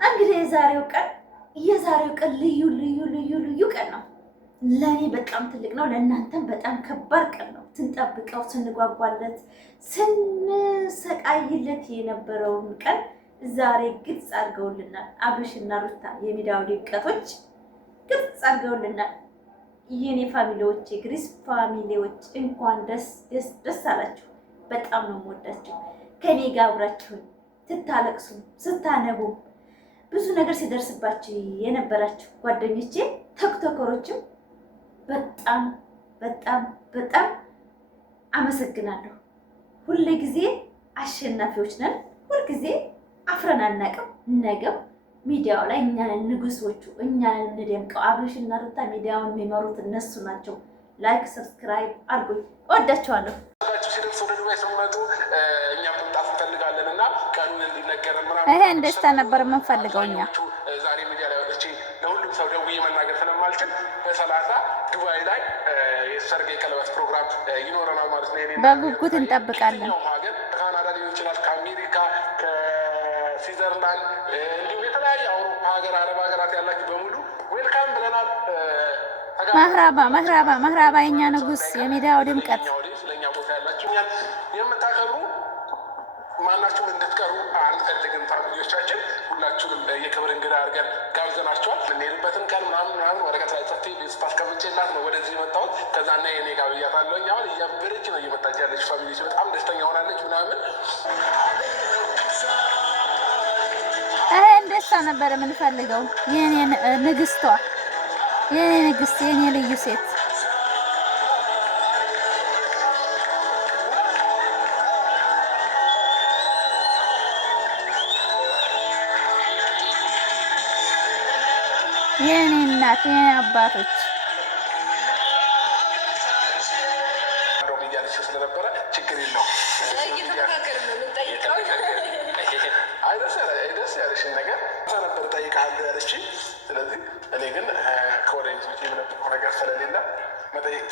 እንግዲህ የዛሬው ቀን ልዩ ቀን ነው። ለኔ በጣም ትልቅ ነው፣ ለእናንተም በጣም ከባድ ቀን ነው። ስንጠብቀው ስንጓጓለት ስንሰቃይለት የነበረውን ቀን ዛሬ ግልጽ አድርገውልናል። አብርሽና ሩታ የሚዲያው ድምቀቶች ግልጽ አድርገውልናል። የኔ ፋሚሊዎች፣ የግሪስ ፋሚሊዎች እንኳን ደስ አላችሁ። በጣም ነው የምወዳችሁ። ከኔ ጋር አብራችሁን ስታለቅሱ ስታነቡ ብዙ ነገር ሲደርስባችሁ የነበራችሁ ጓደኞቼ ቲክቶከሮችም በጣም በጣም በጣም አመሰግናለሁ። ሁሌ ጊዜ አሸናፊዎች ነን። ሁል ጊዜ አፍረን አናውቅም። ነገም ሚዲያው ላይ እኛን ንጉሶቹ እኛን እንደምቀው አብርሽና ሩታ ሚዲያውን የሚመሩት እነሱ ናቸው። ላይክ ሰብስክራይብ አድርጉኝ። እወዳቸዋለሁ። ይሄን ደስታ ነበር የምንፈልገው እኛ። ዛሬ ሚዲያ ላይ ወጥቼ ለሁሉም ሰው ደውዬ መናገር ስለማልችል በ30 ዱባይ ላይ የሰርግ የቀለበት ፕሮግራም ይኖረናል ማለት ነው። በጉጉት እንጠብቃለን። ሀገር ከካናዳ ሊሆን ይችላል፣ ከአሜሪካ፣ ከስዊዘርላንድ እንዲሁም የተለያዩ አውሮፓ ሀገር፣ አረብ ሀገራት ያላችሁ በሙሉ ዌልካም ብለናል። መህራባ የኛ ንጉስ፣ የሚዲያው ድምቀት ስለኛ ቦታ ያላችሁ እኛን የምታከብሩ ማናችሁም እንድትቀሩ አንፈልግም። ፋሚሊዎቻችን ሁላችሁንም የክብር እንግዳ አድርገን ጋብዘናችኋል። የምንሄድበትን ቀን ምናምን ወረቀት ላይ ጽፌ ቤት አስቀምጬላት ነው ወደዚህ የመጣሁት። ከዛና የኔ ጋር ብያታለሁኝ። አሁን እያበረች ነው እየመጣች ያለች። ፋሚሊዎች በጣም ደስተኛ ሆናለች ምናምን። ይሄን ደስታ ነበር የምንፈልገው። የኔ ንግስቷ፣ የኔ ንግስት፣ የኔ ልዩ ሴት የኔ እናት፣ የኔ አባቶች ስለነበረ ችግር የለውም። ደስ ያለሽን ነገር ነበር እጠይቅሃለሁ ያለችኝ። ስለዚህ እኔ ግን ከወደኞች የምነጥቆ ነገር ስለሌለ መጠየቅ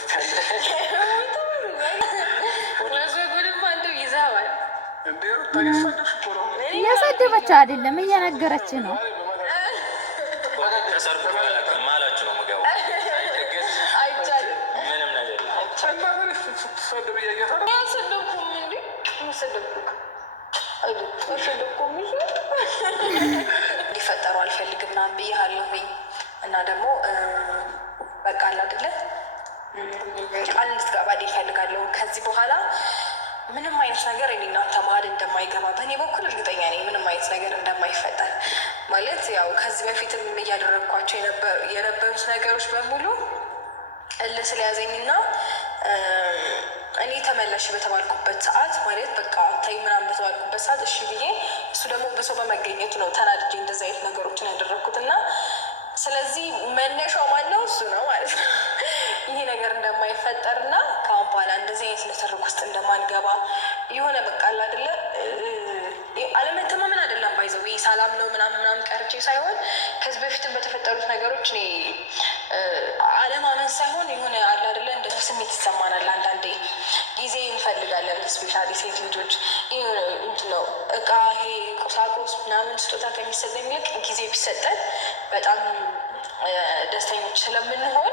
እየሰደበች አይደለም እየነገረች ነው። እንዲፈጠሩ አልፈልግም ምናምን ብያለሁኝ እና ደግሞ በቃ አለ አይደለ ቃል እንድትገባልኝ እፈልጋለሁ። ከዚህ በኋላ ምንም አይነት ነገር እኔ እናንተ መሀል እንደማይገባ በእኔ በኩል እርግጠኛ ነኝ። ምንም አይነት ነገር እንደማይፈጠር ማለት ያው ከዚህ በፊትም እያደረግኳቸው የነበሩት ነገሮች በሙሉ እልህ ስለያዘኝና እኔ ተመለሽ በተባልኩበት ሰዓት ማለት በቃ ታይ ምናምን በተባልኩበት ሰዓት እሺ ብዬ እሱ ደግሞ በሰው በመገኘቱ ነው ተናድጄ እንደዚህ አይነት ነገሮችን ያደረግኩት እና ስለዚህ መነሻው ማነው እሱ ነው ማለት ነው። ይሄ ነገር እንደማይፈጠርና ከአሁን በኋላ እንደዚህ አይነት ንትርክ ውስጥ እንደማንገባ የሆነ በቃ አለ አይደለ አለመተማመን አይደለም ባይዘው ሰላም ነው ምናምን ቀርቼ ሳይሆን ከዚህ በፊትም በተፈጠሩት ነገሮች እኔ አለማመን ሳይሆን የሆነ አለ አይደለ እንደ ስሜት ይሰማናል። አንዳንዴ ጊዜ እንፈልጋለን። ስፔሻሊ ሴት ልጆች ነው እቃ ይሄ ቁሳቁስ ምናምን ስጦታ ከሚሰጠን ይልቅ ጊዜ ቢሰጠን በጣም ደስተኞች ስለምንሆን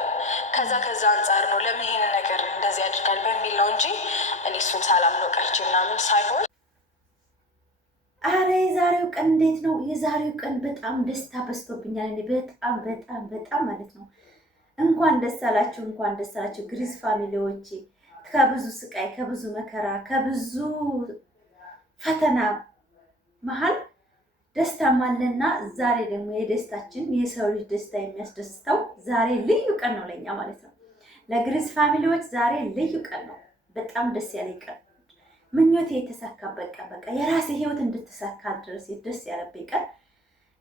ከዛ አንጻር ነው ለምን ይሄንን ነገር እንደዚህ ያድርጋል በሚል ነው እንጂ እኔ እሱን ሰላም ነው ቀርቼ ምናምን ሳይሆን። አረ የዛሬው ቀን እንዴት ነው? የዛሬው ቀን በጣም ደስታ በዝቶብኛል። እኔ በጣም ማለት ነው። እንኳን ደስ አላችሁ፣ እንኳን ደስ አላችሁ ግሪስ ፋሚሊዎች። ከብዙ ስቃይ፣ ከብዙ መከራ፣ ከብዙ ፈተና መሀል ደስታም አለና ዛሬ ደግሞ የደስታችን የሰው ልጅ ደስታ የሚያስደስተው ዛሬ ልዩ ቀን ነው ለኛ ማለት ነው። ለግሪስ ፋሚሊዎች ዛሬ ልዩ ቀን ነው። በጣም ደስ ያለኝ ቀን፣ ምኞቴ የተሳካበት ቀን፣ በቃ የራሴ ህይወት እንድትሳካ ድረስ ደስ ያለብኝ ቀን።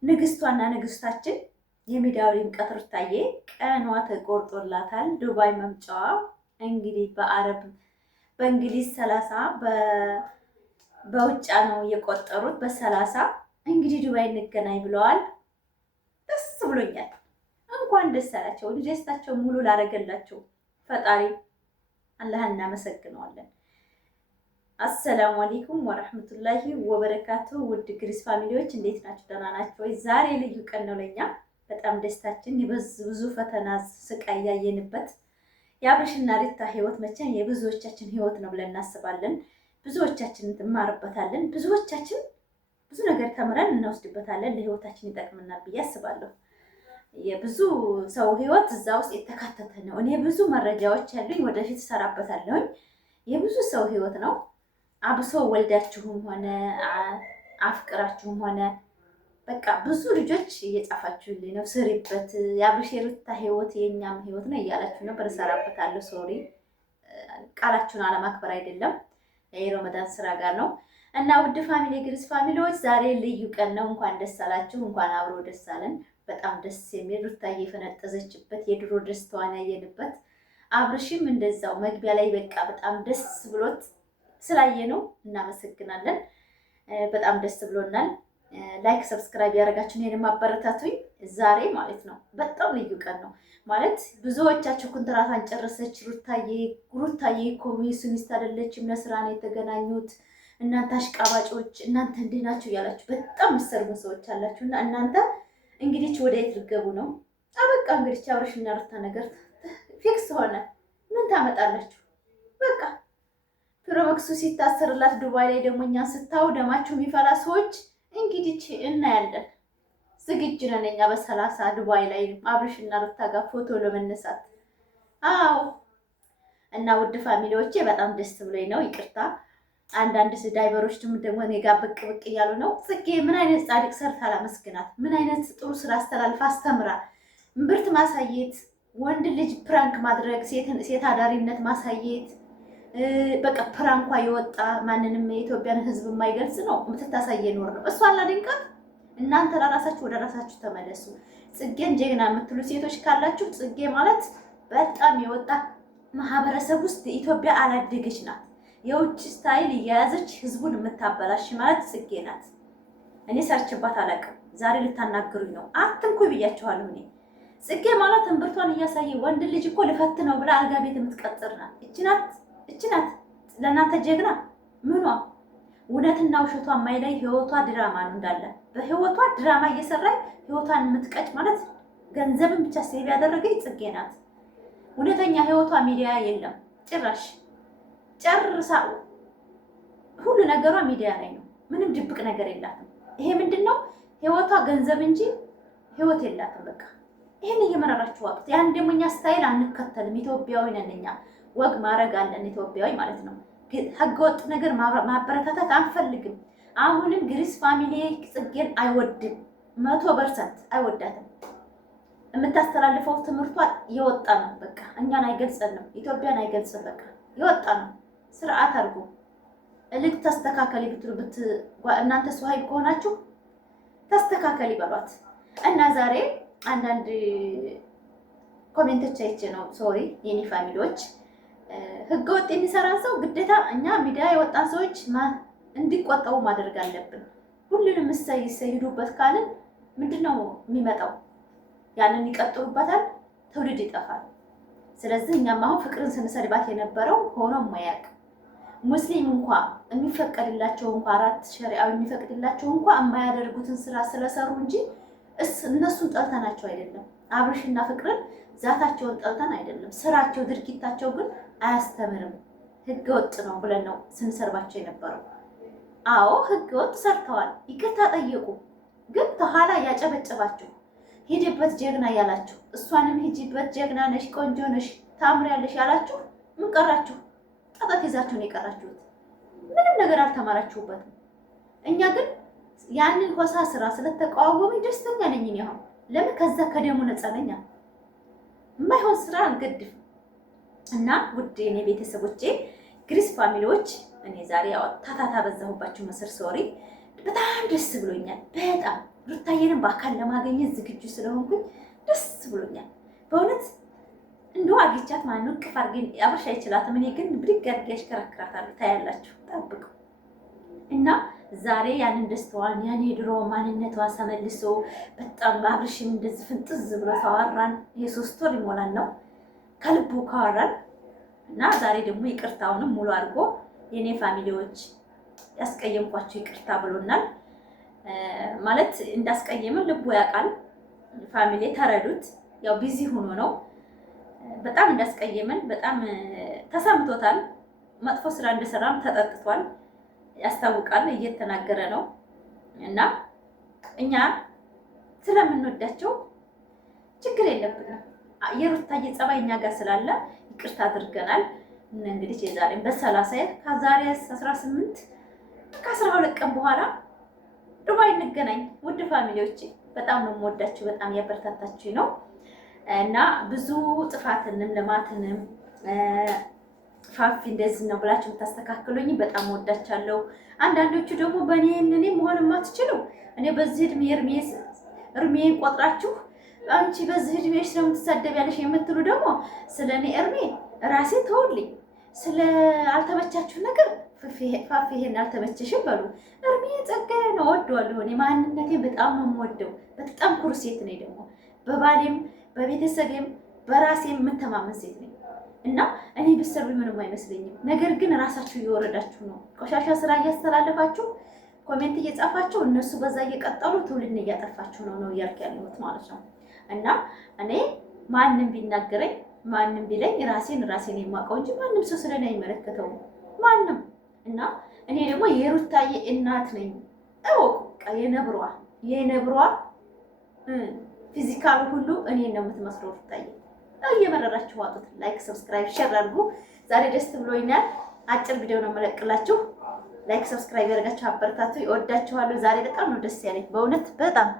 ንግስቷና ንግስታችን የሚዲያው ድምቀት ሩታዬ ቀኗ ተቆርጦላታል። ዱባይ መምጫዋ እንግዲህ በእንግሊዝ 30 በውጫ ነው የቆጠሩት በ30 እንግዲህ ዱባይ እንገናኝ ብለዋል። ደስ ብሎኛል። እንኳን ደስ አላቸው። ደስታቸው ሙሉ ላደረገላቸው ፈጣሪ አላህ እናመሰግነዋለን። አሰላሙ አለይኩም ወረህመቱላሂ ወበረካቱ። ውድ ግሪስ ፋሚሊዎች እንዴት ናችሁ? ደህና ናችሁ ወይ? ዛሬ ልዩ ቀን ነው ለኛ። በጣም ደስታችን ብዙ ፈተና ስቃይ ያየንበት የአብርሽና ሪታ ህይወት መቼም የብዙዎቻችን ህይወት ነው ብለን እናስባለን። ብዙዎቻችን እንማርበታለን። ብዙዎቻችን ብዙ ነገር ተምረን እንወስድበታለን። ለህይወታችን ይጠቅምናል ብዬ አስባለሁ። የብዙ ሰው ህይወት እዛ ውስጥ የተካተተ ነው። እኔ ብዙ መረጃዎች ያሉኝ ወደፊት እሰራበታለሁኝ። የብዙ ሰው ህይወት ነው። አብሶ ወልዳችሁም ሆነ አፍቅራችሁም ሆነ በቃ ብዙ ልጆች እየጻፋችሁልኝ ነው። ስሪበት፣ የአብርሽ የሩታ ህይወት የእኛም ህይወት ነው እያላችሁ ነበር። እሰራበታለሁ። ሶሪ ቃላችሁን አለማክበር አይደለም፣ የረመዳን ስራ ጋር ነው። እና ውድ ፋሚሊ ግሪስ ፋሚሊዎች ዛሬ ልዩ ቀን ነው። እንኳን ደስ አላችሁ፣ እንኳን አብሮ ደስ አለን። በጣም ደስ የሚል ሩታዬ የፈነጠዘችበት የድሮ ደስታዋን ያየንበት፣ አብርሽም እንደዛው መግቢያ ላይ በቃ በጣም ደስ ብሎት ስላየ ነው። እናመሰግናለን። በጣም ደስ ብሎናል። ላይክ ሰብስክራይብ ያደረጋችሁ እኔንም አበረታቱኝ። ዛሬ ማለት ነው በጣም ልዩ ቀን ነው ማለት ብዙዎቻችሁ ኮንትራቷን ጨረሰች ሩታዬ እኮ የእሱ ሚስት አይደለችም ለስራ ነው የተገናኙት፣ እናንተ አሽቃባጮች፣ እናንተ እንዲህ ናችሁ እያላችሁ በጣም የምትሰርጉን ሰዎች አላችሁ። እና እናንተ እንግዲህ ወደ የት ልትገቡ ነው? በቃ እንግዲህ አብርሽና ሩታ ነገር ፊክስ ሆነ። ምን ታመጣላችሁ? በቃ ፕሮመክሱ ሲታሰርላት ዱባይ ላይ ደግሞ እኛን ስታው ደማችሁ የሚፈላ ሰዎች እንግዲህ እናያለን። ዝግጁ ነን እኛ በ30 ዱባይ ላይ አብርሽና ሩታ ጋር ፎቶ ለመነሳት። አዎ። እና ውድ ፋሚሊዎቼ በጣም ደስ ብሎኝ ነው። ይቅርታ አንዳንድ ዳይቨሮች ደግሞ እኔ ጋር ብቅ ብቅ እያሉ ነው። ጽጌ ምን አይነት ጻድቅ ሰርታ አላመስግናት። ምን አይነት ጥሩ ስራ አስተላልፋ አስተምራ እምብርት ማሳየት፣ ወንድ ልጅ ፕራንክ ማድረግ፣ ሴት አዳሪነት ማሳየት፣ በቃ ፕራንኳ የወጣ ማንንም የኢትዮጵያን ሕዝብ የማይገልጽ ነው የምትታሳየ ኖር ነው። እሷ አላደንቃት። እናንተ ለራሳችሁ ወደ ራሳችሁ ተመለሱ። ጽጌን ጀግና የምትሉ ሴቶች ካላችሁ ጽጌ ማለት በጣም የወጣ ማህበረሰብ ውስጥ ኢትዮጵያ አላደገች ናት። የውጭ ስታይል እየያዘች ህዝቡን የምታበላሽ ማለት ጽጌ ናት። እኔ ሰርችባት አላውቅም። ዛሬ ልታናግሩኝ ነው። አትንኩ ብያችኋለሁ። እኔ ጽጌ ማለት እምብርቷን እያሳየ ወንድ ልጅ እኮ ልፈት ነው ብላ አልጋ ቤት የምትቀጥር ናት። እቺ ናት ለእናንተ ጀግና። ምኗ እውነትና ውሸቷ የማይለይ ህይወቷ ድራማ ነው እንዳለ በህይወቷ ድራማ እየሰራች ህይወቷን የምትቀጭ ማለት ገንዘብን ብቻ ሴቭ ያደረገች ጽጌ ናት። እውነተኛ ህይወቷ ሚዲያ የለም ጭራሽ። ጨርሳ ሁሉ ነገሯ ሚዲያ ላይ ነው። ምንም ድብቅ ነገር የላትም። ይሄ ምንድነው? ህይወቷ ገንዘብ እንጂ ህይወት የላትም። በቃ ይሄን እየመረራችሁ አጡት። ያን ደግሞ እኛ ስታይል አንከተልም። ኢትዮጵያዊ ነን እኛ፣ ወግ ማድረግ አለን ኢትዮጵያዊ ማለት ነው። ህገወጥ ነገር ማበረታታት አንፈልግም። አሁንም ግሪስ ፋሚሊ ጽጌን አይወድም፣ 100% አይወዳትም። የምታስተላልፈው ትምህርቷ የወጣ ነው። በቃ እኛን አይገልጸንም፣ ኢትዮጵያን አይገልጽም። በቃ የወጣ ነው። ስርዓት አድርጎ እልክ ተስተካከሊ ብትሉ እናንተ ስዋሂብ ከሆናችሁ ተስተካከሊ በሏት። እና ዛሬ አንዳንድ ኮሜንቶች አይቼ ነው ሶሪ የኔ ፋሚሊዎች፣ ህገወጥ የሚሰራን ሰው ግዴታ እኛ ሚዲያ የወጣን ሰዎች እንዲቆጠቡ ማድረግ አለብን። ሁሉንም ይሰይዱበት ካልን ምንድነው የሚመጣው? ያንን ይቀጥሉበታል፣ ትውልድ ይጠፋል። ስለዚህ እኛም አሁን ፍቅርን ስንሰድባት የነበረው ሆኖ ማያቅ ሙስሊም እንኳ የሚፈቀድላቸው እንኳ አራት ሸሪዓው የሚፈቅድላቸው እንኳ የማያደርጉትን ስራ ስለሰሩ እንጂ እነሱን ጠልተናቸው አይደለም። አብርሽና ፍቅርን ዛታቸውን ጠልተን አይደለም። ስራቸው ድርጊታቸው ግን አያስተምርም፣ ህገወጥ ነው ብለን ነው ስንሰርባቸው የነበረው። አዎ ህገወጥ ሰርተዋል፣ ይቅርታ ጠየቁ። ግን ተኋላ ያጨበጨባችሁ ሂድበት ጀግና ያላችሁ፣ እሷንም ሂጂበት ጀግና ነሽ፣ ቆንጆ ነሽ፣ ታምሪያለሽ ያላችሁ ምን ቀራችሁ? ጣጣት ይዛችሁ ነው የቀራችሁት። ምንም ነገር አልተማራችሁበትም። እኛ ግን ያንን ሆሳ ስራ ስለተቃወሙ ደስተኛ ነኝ እኔ አሁን። ለምን ከዛ ከደሙ ነፃ ነኝ። የማይሆን ስራ አልገድም። እና ውድ የኔ ቤተሰቦቼ ግሪስ ፋሚሊዎች፣ እኔ ዛሬ ያው ታታታ በዛሁባችሁ መስር ሶሪ፣ በጣም ደስ ብሎኛል። በጣም ሩታዬንም በአካል ለማግኘት ዝግጁ ስለሆንኩኝ ደስ ብሎኛል በእውነት። እንደው አግቻት ማን ነው ቅፍ አድርገን አብርሽ አይችላትም። እኔ ግን ብድግ አድርጌ ያሽከራክራታለሁ። ታያላችሁ፣ ጠብቁ። እና ዛሬ ያንን ደስታዋን ያን የድሮ ማንነቷ ተመልሶ በጣም አብርሽም እንደዚህ ፍንጥዝ ብሎ ታወራን። የ3 ወር ይሞላል ነው ከልቡ ካወራን እና ዛሬ ደግሞ ይቅርታውንም ሙሉ አድርጎ የኔ ፋሚሊዎች ያስቀየምኳችሁ ይቅርታ ብሎናል። ማለት እንዳስቀየምን ልቡ ያውቃል። ፋሚሊ ተረዱት። ያው ቢዚ ሆኖ ነው። በጣም እንዳስቀየምን በጣም ተሰምቶታል። መጥፎ ስራ እንደሰራም ተጠጥቷል። ያስታውቃል፣ እየተናገረ ነው። እና እኛ ስለምንወዳቸው ችግር የለብንም። የሩታዬ ጸባይ እኛ ጋር ስላለ ይቅርታ አድርገናል። እንግዲህ የዛሬን በ30 ከዛሬ 18 ከ12 ቀን በኋላ ዱባይ እንገናኝ። ውድ ፋሚሊዎቼ በጣም ነው የምወዳችሁ፣ በጣም ያበረታታችሁ ነው እና ብዙ ጥፋትንም ልማትንም ፋፊ እንደዚህ ነው ብላችሁ የምታስተካክሉኝ በጣም ወዳቻለሁ። አንዳንዶቹ ደግሞ በእኔ መሆን የማትችሉ እኔ በዚህ እድሜን ቆጥራችሁ አንቺ በዚህ እድሜሽ ነው የምትሳደቢያለሽ የምትሉ ደግሞ ስለ እኔ እድሜ ራሴ ተውልኝ። ስለ አልተመቻችሁ ነገር ፋፊ ይሄን አልተመቸሽም በሉ። እድሜ ጸጋዬ ነው፣ እወደዋለሁ። እኔ ማንነቴን በጣም ነው የምወደው። በጣም ኩሩ ሴት ነኝ። ደግሞ በባሌም በቤተሰቤም በራሴም የምተማመን ሴት ነኝ እና እኔ ብትሰሩ ምንም አይመስለኝም። ነገር ግን ራሳችሁ እየወረዳችሁ ነው። ቆሻሻ ስራ እያስተላለፋችሁ ኮሜንት እየጻፋችሁ እነሱ በዛ እየቀጠሉ ትውልድን እያጠፋችሁ ነው እያልክ ያለሁት ማለት ነው። እና እኔ ማንም ቢናገረኝ ማንም ቢለኝ ራሴን የማውቀው እንጂ ማንም ሰው ስለኔ አይመለከተውም ማንም። እና እኔ ደግሞ የሩታዬ እናት ነኝ። በቃ የነብሯ ፊዚካል ሁሉ እኔ ነው የምትመስለው ሩታዬ። እየመረራችሁ ዋጡት። ላይክ፣ ሰብስክራይብ፣ ሼር አድርጉ። ዛሬ ደስ ብሎኛል። አጭር ቪዲዮ ነው የምለቅላችሁ። ላይክ፣ ሰብስክራይብ ያደርጋችሁ አበረታቱ። እወዳችኋለሁ። ዛሬ በጣም ነው ደስ ያለኝ በእውነት በጣም